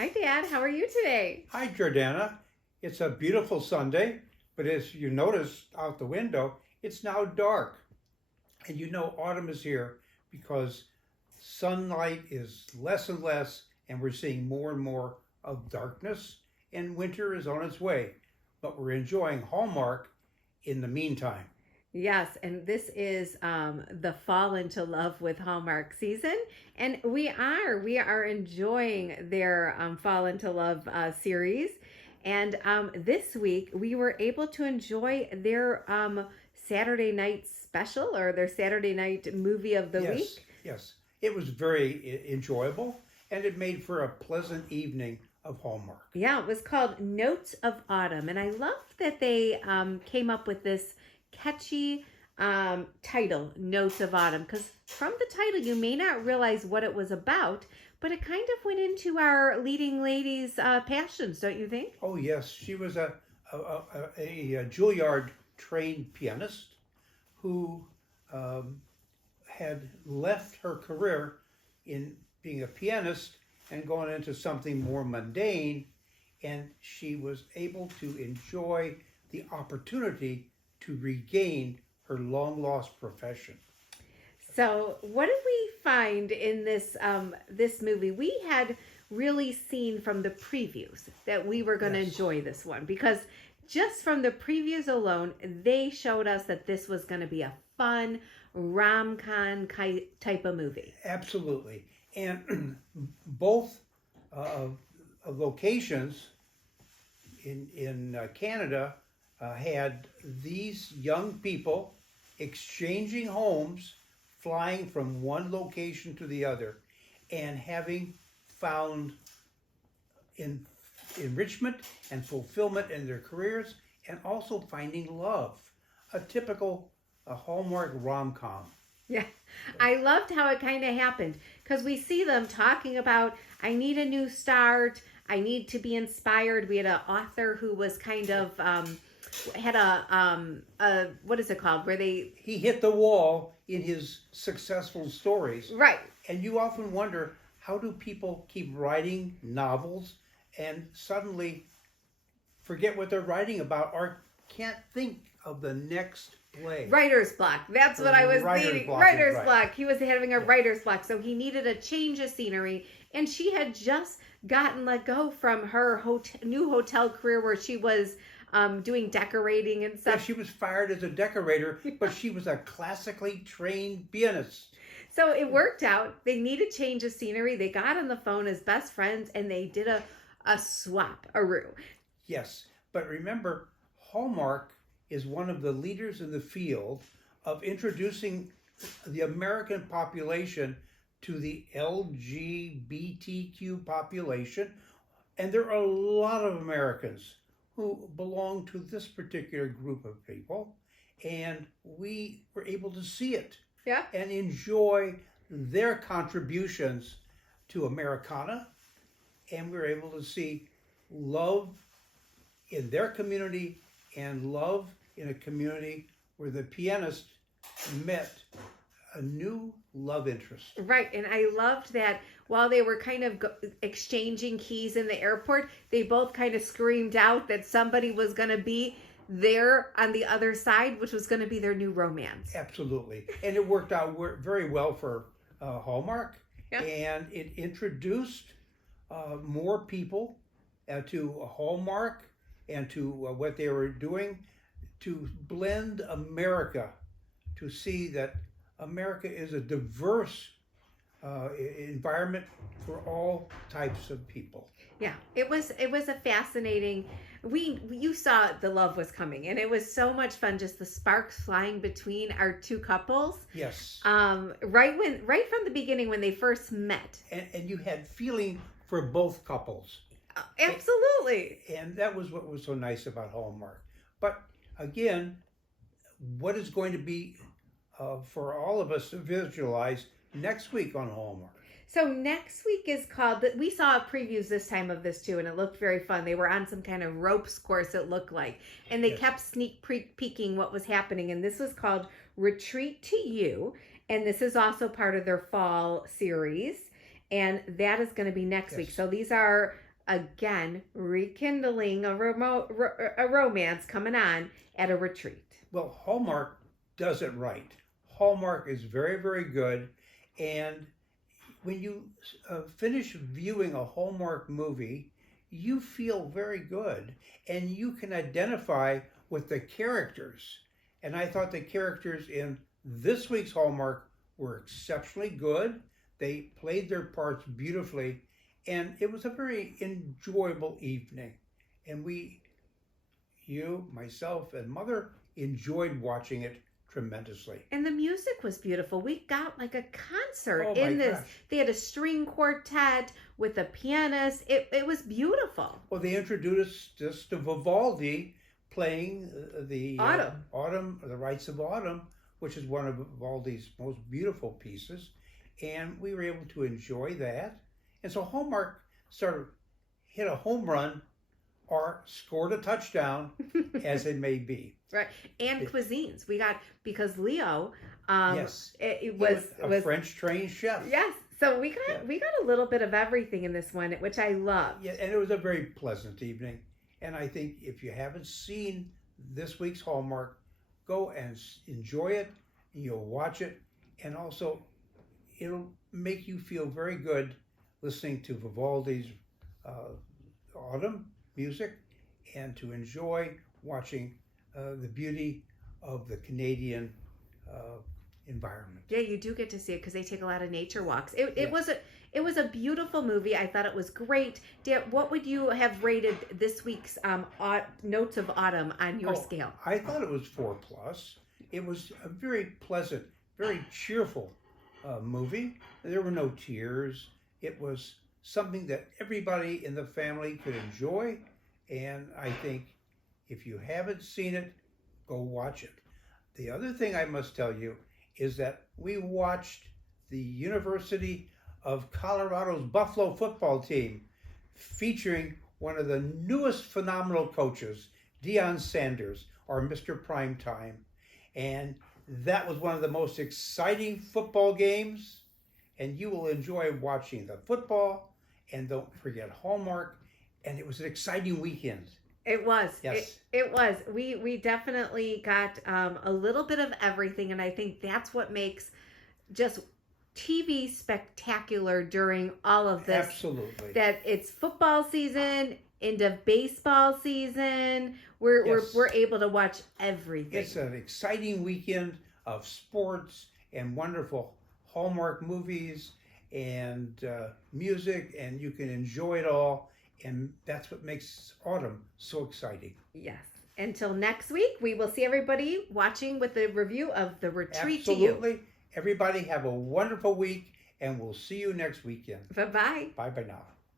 Hi, Dad. How are you today? Hi, Jordana. It's a beautiful Sunday, but as you notice out the window, it's now dark. And you know autumn is here because sunlight is less and less, and we're seeing more and more of darkness, and winter is on its way. But we're enjoying Hallmark in the meantime. Yes, and this is the Fall into Love with Hallmark season, and we are enjoying their Fall into Love series. And this week we were able to enjoy their Saturday night special or their Saturday night movie of the Yes, week. yes. It was very enjoyable, and it made for a pleasant evening of Hallmark. Yeah, it was called Notes of Autumn, and I love that they came up with this catchy title, Notes of Autumn, because from the title you may not realize what it was about, but it kind of went into our leading lady's passions, don't you think? Oh yes, she was a Juilliard trained pianist who um, had left her career in being a pianist and gone into something more mundane, and she was able to enjoy the opportunity to regain her long lost profession. So, what did we find in this movie? We had really seen from the previews that we were going to Yes, enjoy this one because just from the previews alone, they showed us that this was going to be a fun rom-com type of movie. absolutely. And both uh, locations in Canada had these young people exchanging homes, flying from one location to the other, and having found in, enrichment and fulfillment in their careers, and also finding love. A typical Hallmark rom com. Yeah, I loved how it kind of happened because we see them talking about, I need a new start. I need to be inspired. We had an author who was kind of had a what is it called? Where they He hit the wall in his successful stories, right. and you often wonder, how do people keep writing novels and suddenly forget what they're writing about or can't think of the next play? Writer's block. That's what I was Writer's needing. block is Writer's right. block. He was having a Yeah. writer's block, so he needed a change of scenery. And she had just gotten let go from her new hotel career where she was doing decorating and Yeah, stuff. she was fired as a decorator, but she was a classically trained pianist. So it worked out. They needed change of scenery. They got on the phone as best friends and they did a swap, a roo. Yes, but remember, Hallmark is one of the leaders in the field of introducing the American population to the LGBTQ population, and there are a lot of Americans who belong to this particular group of people, and we were able to see it Yeah. and enjoy their contributions to Americana, and we were able to see love in their community and love in a community where the pianist met a new love interest. Right. And I loved that while they were kind of exchanging keys in the airport, they both kind of screamed out that somebody was going to be there on the other side, which was going to be their new romance. Absolutely. And it worked out very well for Hallmark. Yeah. And it introduced more people to Hallmark and to what they were doing to blend America, to see that America is a diverse environment for all types of people. Yeah, it was a fascinating. You saw the love was coming, and it was so much fun. Just the sparks flying between our two couples. Yes. Right from the beginning when they first met. And you had feeling for both couples. Absolutely. And that was what was so nice about Hallmark. But again, what is going to be for all of us to visualize next week on Hallmark? So next week is called, we saw previews this time of this too, and it looked very fun. They were on some kind of ropes course, it looked like. And they Yes. kept sneak peeking what was happening. And this was called Retreat to You. And this is also part of their fall series. And that is going to be next week. Yes. So these are again, rekindling a romance coming on at a retreat. Well, Hallmark does it right. Hallmark is very, very good. And when you finish viewing a Hallmark movie, you feel very good and you can identify with the characters. And I thought the characters in this week's Hallmark were exceptionally good. They played their parts beautifully, and it was a very enjoyable evening. And you, myself, and Mother enjoyed watching it tremendously. And the music was beautiful. We got like a concert Oh in my this. gosh. They had a string quartet with a pianist. It was beautiful. Well, they introduced us to Vivaldi playing the the Rites of Autumn, which is one of Vivaldi's most beautiful pieces, and we were able to enjoy that. And so Hallmark sort of hit a home run or scored a touchdown, as it may be. Right. And cuisines. We got, because Leo, Yes, it was was a French trained chef. yes. So we got a little bit of everything in this one, which I love. Yeah, and it was a very pleasant evening. And I think if you haven't seen this week's Hallmark, go and enjoy it. And you'll watch it, and also it'll make you feel very good listening to Vivaldi's autumn music, and to enjoy watching the beauty of the Canadian environment. Yeah, you do get to see it because they take a lot of nature walks. It Yes. it was a beautiful movie. I thought it was great. Dan, what would you have rated this week's Notes of Autumn on your scale? I thought it was 4+. It was a very pleasant, very cheerful movie. There were no tears. It was something that everybody in the family could enjoy. And I think if you haven't seen it, go watch it. The other thing I must tell you is that we watched the University of Colorado's Buffalo football team featuring one of the newest phenomenal coaches, Deion Sanders, or Mr. Primetime. And that was one of the most exciting football games. And you will enjoy watching the football. And don't forget Hallmark. And it was an exciting weekend. It was. Yes. It was. We definitely got a little bit of everything, and I think that's what makes just TV spectacular during all of this. Absolutely. That it's football season into baseball season. Yes. We're able to watch everything. It's an exciting weekend of sports and wonderful Hallmark movies and music, and you can enjoy it all. And that's what makes autumn so exciting. Yes. Until next week, we will see everybody watching with the review of The Retreat to You. Absolutely. Everybody have a wonderful week, and we'll see you next weekend. Bye-bye. Bye-bye now.